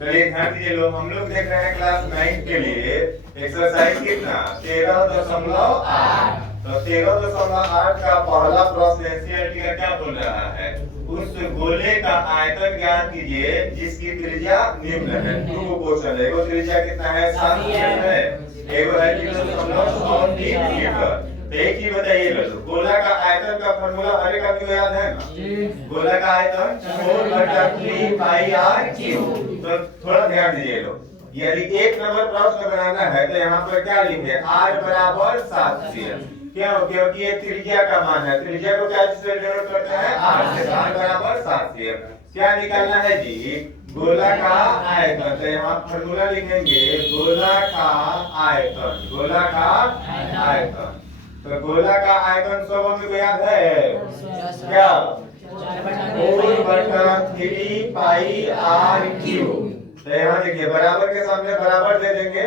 चलिए ध्यान दीजिए लोग, हम लोग देख रहे हैं क्लास 9 के लिए एक्सरसाइज कितना 13.8। तो 13.8 का पहला प्रश्न एनसीईआरटी का क्या बोल रहा है? उस गोले का आयतन ज्ञात कीजिए जिसकी त्रिज्या निम्न है। दो क्वेश्चन है, एगो त्रिज्या कितना है 7 मीटर है, एगो है 0.3 मीटर। तो एक ही बताइए लोग, गोला का आयतन का फॉर्मूला हर एक आदमी को याद है ना? गोला का आयतन 4/3 पाई आर क्यूब। तो थोड़ा ध्यान दीजिए लोग, यदि एक नंबर प्रश्न बनाना है तो यहाँ पर क्या लिखे r बराबर 7 cm। क्यों? क्योंकि ये त्रिज्या का मान है, त्रिज्या को क्या से डिनोट करते हैं r से। r बराबर 7 cm। क्या निकालना है जी? गोला का आयतन। तो यहाँ फॉर्मूला लिखेंगे गोला का आयतन, गोला का आयतन। तो गोला का आयतन सब हमको याद है क्या? 4/3 पाई आर क्यूब। तो यहाँ देखिए बराबर के सामने बराबर दे देंगे,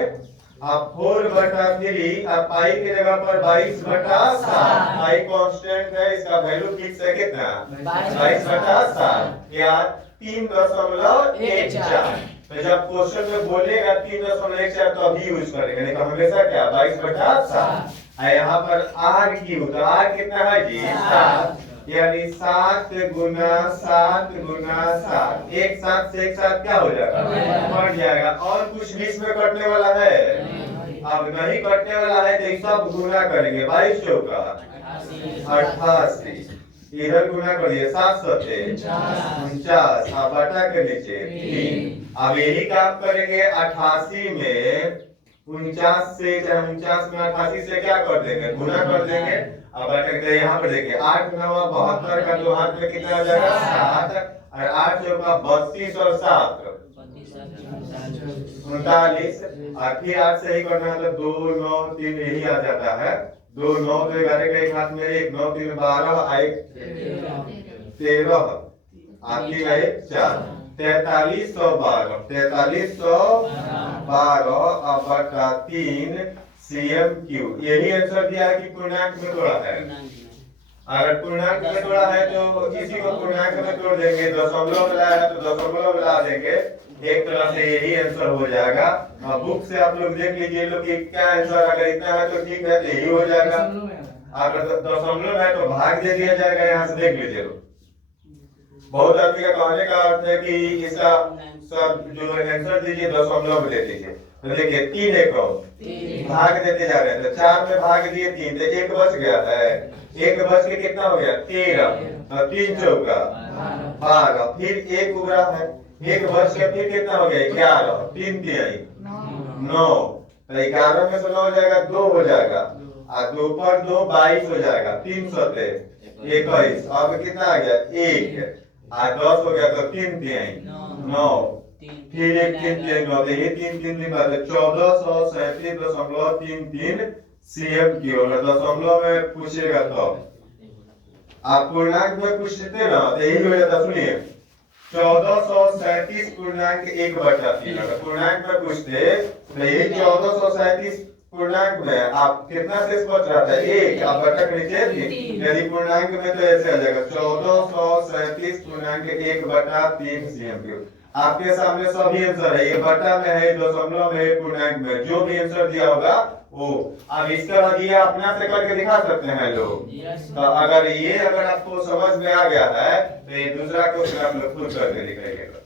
आप 4/3 अब पाई की जगह पर 22/7। पाई कांस्टेंट है, इसका वैल्यू फिक्स है कितना 22/7 या 3.14। तो जब क्वेश्चन में बोलेगा 3.14 तो अभी यूज करेंगे, नहीं तो हमेशा क्या 22/7। यहाँ पर आर क्यूब, तो आर कितना है जी 7, यानी 7 गुना 7 गुना 7। एक साथ से एक साथ क्या हो जाएगा बढ़ जाएगा। और कुछ बीच में कटने वाला है? अब नहीं कटने वाला है तो सब गुना करेंगे। 22 चौका 88, इधर गुना करिए 7 सते 49, अब बटा के नीचे 3। अब यही काम करेंगे 88 में 49 से, चाहे 49 में 88 से क्या कर देंगे गुना कर देंगे। अब बटा यहाँ पर देखिए 8 9 72 का 2 हाथ में कितना हो जाएगा 7, और 8 चौका 32 और 7 39, और फिर 8 से ही करना है तो 2 9 3 यही आ जाता है। 2 9 तो 11 का एक हाथ में 1 9 3 12 13 आखिरी का 1 4 4312 अब बटा 3 cm क्यूब। यही आंसर दिया है कि पूर्णांक में तोड़ा है। अगर पूर्णांक में तोड़ा है तो इसी को पूर्णांक में तोड़ देंगे, दशमलव मिला है तो दशमलव मिला देंगे। एक तरह से यही आंसर हो जाएगा। बुक से आप लोग देख लीजिए लोग कि क्या आंसर, अगर इतना है तो ठीक है तो यही हो जाएगा। अगर दशमलव है तो भाग दे दिया जाएगा। यहाँ से देख लीजिए लोग, बहुत आदमी का कहने का अर्थ है कि इसका सब जो आंसर दीजिए दशमलव में दे दीजिए। तो देखिए 3 एक भाग देते जा रहे हैं, तो 4 में भाग दिए 3, तो 1 बच गया है। 1 बच के कितना हो गया 13, तो 3 चौका 12, फिर 1 उबरा है, 1 बच के फिर कितना हो गया 11, 3 तिहाई 9, तो 11 में से 9 हो जाएगा 2 हो जाएगा, और 2 पर 2 22 हो जाएगा, 3 सते 21। अब कितना आ गया 1, और 10 हो गया तो 3 तिहाई 9, फिर 1 3 तिहाई 9, ये 3 3 दिन बाद 1437.33 cm क्यूब। दशमलव में पूछेगा तो आप पूर्णांक में पूछते ना तो यही हो जाता। सुनिए 1437.1/3। अगर पूर्णांक में पूछते तो यही 1437 पूर्णांक में आप कितना शेष बच रहा था 1, आप बटा के नीचे 3। यदि पूर्णांक में तो ऐसे आ जाएगा 1437.1/3 cm क्यूब। आपके सामने सभी आंसर है, ये बटा में है, दशमलव में है, पूर्णांक में, जो भी आंसर दिया होगा वो। अब इसके बाद ये अपना से करके दिखा सकते हैं लोग। तो अगर ये आपको समझ में आ गया है तो ये दूसरा क्वेश्चन आप लोग खुद करके दिखाइएगा।